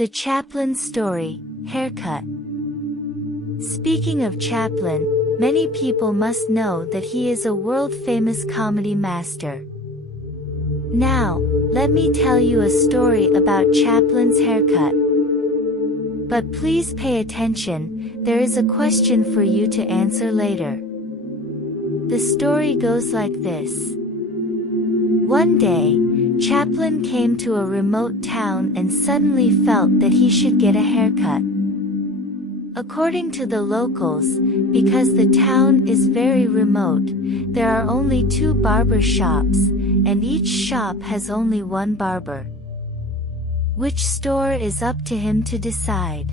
The Chaplin story, haircut. Speaking of Chaplin, many people must know that he is a world-famous comedy master. Now, let me tell you a story about Chaplin's haircut. But please pay attention, there is a question for you to answer later. The story goes like this. One day, Chaplin came to a remote town and suddenly felt that he should get a haircut. According to the locals, because the town is very remote, there are only 2 barber shops, and each shop has only one barber. Which store is up to him to decide.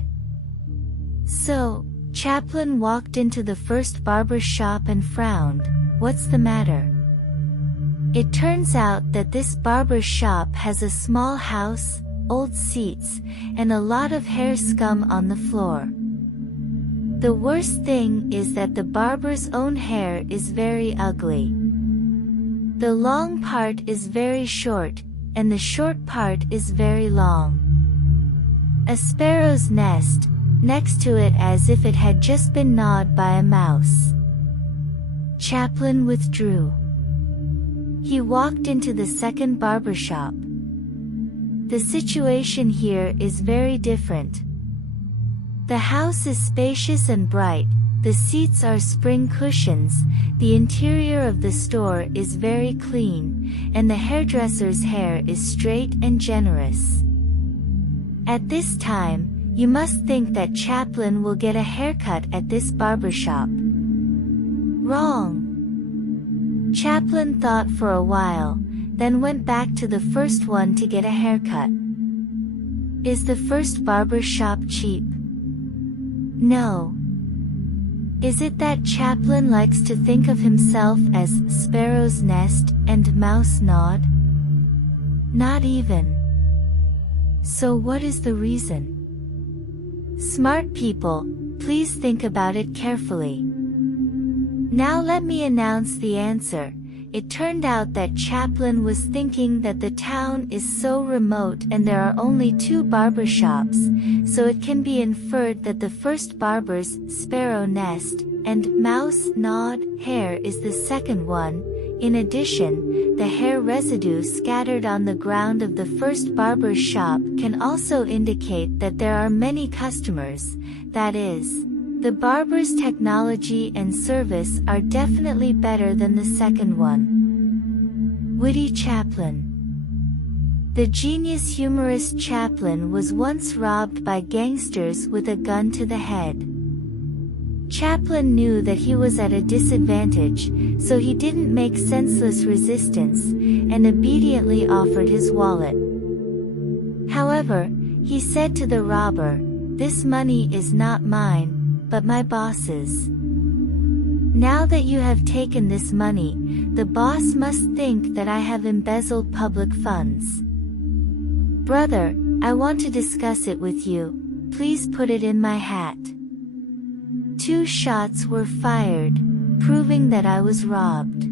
So, Chaplin walked into the first barber shop and frowned. What's the matter? It turns out that this barber shop has a small house, old seats, and a lot of hair scum on the floor. The worst thing is that the barber's own hair is very ugly. The long part is very short, and the short part is very long. A sparrow's nest, next to it as if it had just been gnawed by a mouse. Chaplin withdrew. He walked into the second barber shop. The situation here is very different. The house is spacious and bright, the seats are spring cushions, the interior of the store is very clean, and the hairdresser's hair is straight and generous. At this time, you must think that Chaplin will get a haircut at this barber shop. Wrong. Chaplin thought for a while, then went back to the first one to get a haircut. Is the first barber shop cheap? No. Is it that Chaplin likes to think of himself as sparrow's nest and mouse gnawed? Not even. So what is the reason? Smart people, please think about it carefully. Now let me announce the answer. It turned out that Chaplin was thinking that the town is so remote and there are only 2 barber shops, so it can be inferred that the first barber's sparrow nest and mouse gnawed hair is the second one. In addition, the hair residue scattered on the ground of the first barber's shop can also indicate that there are many customers, that is, the barber's technology and service are definitely better than the second one. Witty Chaplin. The genius humorist Chaplin was once robbed by gangsters with a gun to the head. Chaplin knew that he was at a disadvantage, so he didn't make senseless resistance, and obediently offered his wallet. However, he said to the robber, "This money is not mine, but my boss's. Now that you have taken this money, the boss must think that I have embezzled public funds. Brother, I want to discuss it with you, please put it in my hat." 2 shots were fired, proving that I was robbed.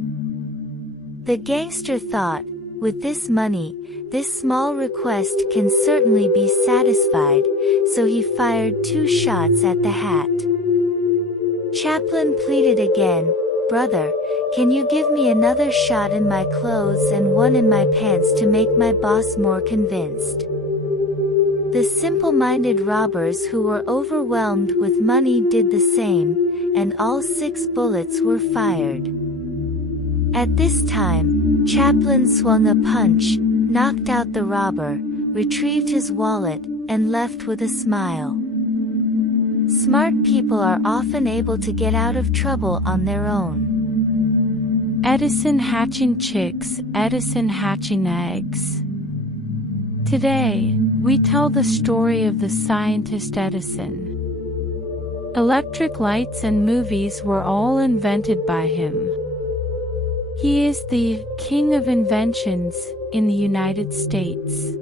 The gangster thought, with this money, this small request can certainly be satisfied, so he fired 2 shots at the hat. Chaplin pleaded again, "Brother, can you give me another shot in my clothes and one in my pants to make my boss more convinced?" The simple-minded robbers who were overwhelmed with money did the same, and all 6 bullets were fired. At this time, Chaplin swung a punch, knocked out the robber, retrieved his wallet, and left with a smile. Smart people are often able to get out of trouble on their own. Edison hatching chicks, Edison hatching eggs. Today, we tell the story of the scientist Edison. Electric lights and movies were all invented by him. He is the king of inventions in the United States.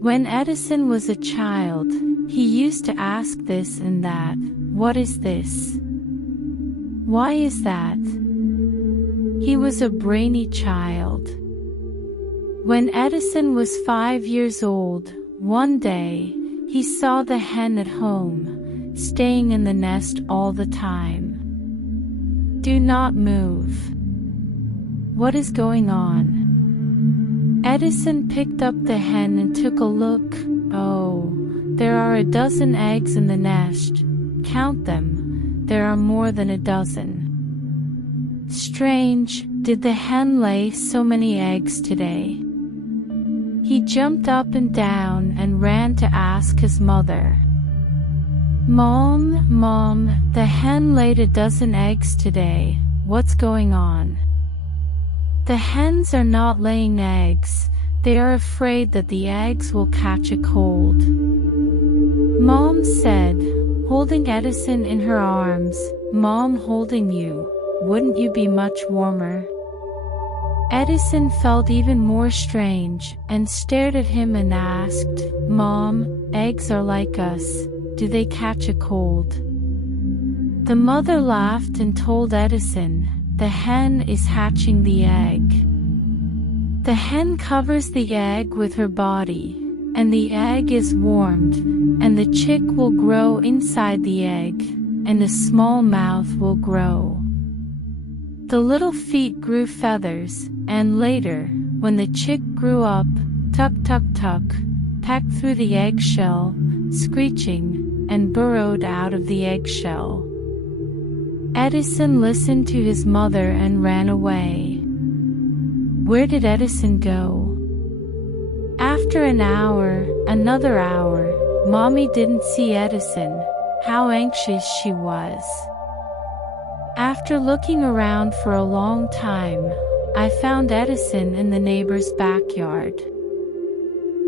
When Edison was a child, he used to ask this and that, "What is this? Why is that?" He was a brainy child. When Edison was 5 years old, one day, he saw the hen at home, staying in the nest all the time. "Do not move. What is going on?" Edison picked up the hen and took a look. "Oh, there are a dozen eggs in the nest. Count them. There are more than a dozen." "Strange, did the hen lay so many eggs today?" He jumped up and down and ran to ask his mother. Mom, the hen laid a dozen eggs today. What's going on?" "The hens are not laying eggs. They are afraid that the eggs will catch a cold," Mom said, holding Edison in her arms. "Mom holding you, wouldn't you be much warmer?" Edison felt even more strange and stared at him and asked, "Mom, eggs are like us. Do they catch a cold?" The mother laughed and told Edison, "The hen is hatching the egg. The hen covers the egg with her body, and the egg is warmed, and the chick will grow inside the egg, and a small mouth will grow. The little feet grew feathers, and later, when the chick grew up, tuck tuck tuck, pecked through the eggshell, screeching, and burrowed out of the eggshell." Edison listened to his mother and ran away. Where did Edison go? After an hour, another hour, Mommy didn't see Edison. How anxious she was. After looking around for a long time, I found Edison in the neighbor's backyard.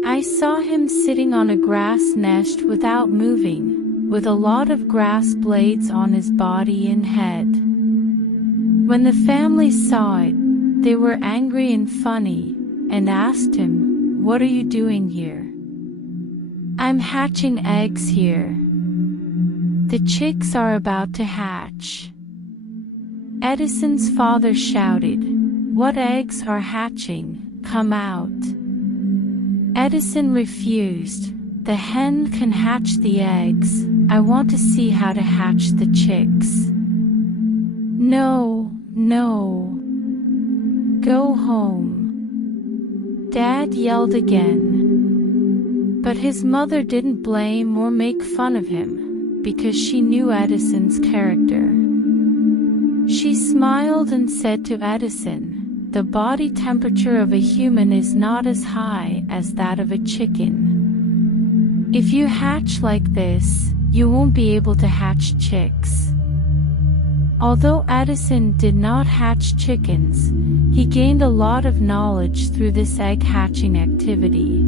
I saw him sitting on a grass nest without moving, with a lot of grass blades on his body and head. When the family saw it, they were angry and funny, and asked him, "What are you doing here?" "I'm hatching eggs here. The chicks are about to hatch." Edison's father shouted, "What eggs are hatching? Come out." Edison refused. "The hen can hatch the eggs. I want to see how to hatch the chicks." No. Go home," Dad yelled again. But his mother didn't blame or make fun of him, because she knew Edison's character. She smiled and said to Edison, "The body temperature of a human is not as high as that of a chicken. If you hatch like this, you won't be able to hatch chicks." Although Edison did not hatch chickens, he gained a lot of knowledge through this egg hatching activity.